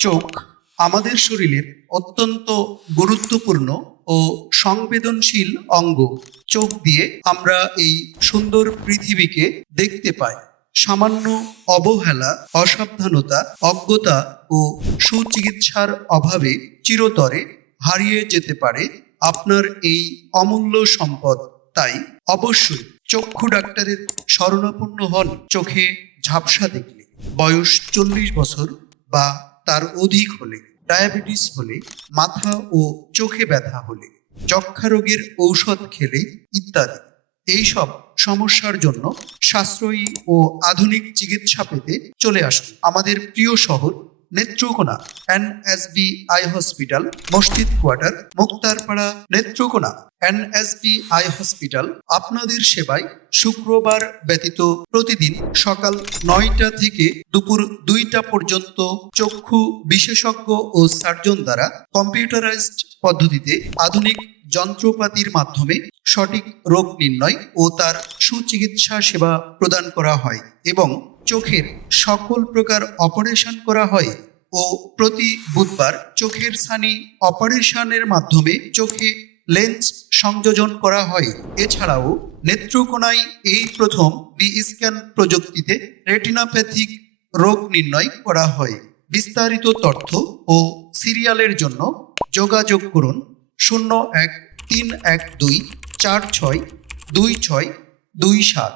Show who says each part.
Speaker 1: চোখ আমাদের শরীরের অত্যন্ত গুরুত্বপূর্ণ ও সংবেদনশীল অঙ্গ। চোখ দিয়ে আমরা এই সুন্দর পৃথিবীকে দেখতে পাই। সামান্য অবহেলা, অসাবধানতা, অজ্ঞতা ও সুচিকিৎসার অভাবে চিরতরে হারিয়ে যেতে পারে আপনার এই অমূল্য সম্পদ। তাই অবশ্যই চক্ষু ডাক্তারের শরণাপন্ন হন চোখে ঝাপসা দেখলে। বয়স চল্লিশ বছর বা তার অধিক হলে, ডায়াবেটিস হলে, মাথা ও চোখে ব্যথা হলে যক্ষা রোগের ঔষধ খেলে ইত্যাদি। এইসব সমস্যার জন্য সাশ্রয়ী ও আধুনিক চিকিৎসা পেতে চলে আসুন আমাদের প্রিয় শহর নেত্রকোনা এনএসবি আই হসপিটাল, মসজিদ quarter, Moktarpara Netrokona NSB eye hospital. আপনাদের সেবায় শুক্রবার ব্যতীত প্রতিদিন সকাল নয়টা থেকে দুপুর দুইটা পর্যন্ত চক্ষু বিশেষজ্ঞ ও সার্জন দ্বারা কম্পিউটারাইজড পদ্ধতিতে আধুনিক যন্ত্রপাতির মাধ্যমে সঠিক রোগ নির্ণয় ও তার সুচিকিৎসা সেবা প্রদান করা হয় এবং চোখের সকল প্রকার অপারেশন করা হয় ও প্রতি বুধবার চোখের সানি অপারেশনের মাধ্যমে চোখে লেন্স সংযোজন করা হয়। এছাড়াও নেত্রকোনায় এই প্রথম বি স্ক্যান প্রযুক্তিতে রেটিনাপ্যাথিক রোগ নির্ণয় করা হয়। বিস্তারিত তথ্য ও সিরিয়ালের জন্য যোগাযোগ করুন শূন্য এক তিন এক দুই চার ছয় দুই ছয় দুই সাত।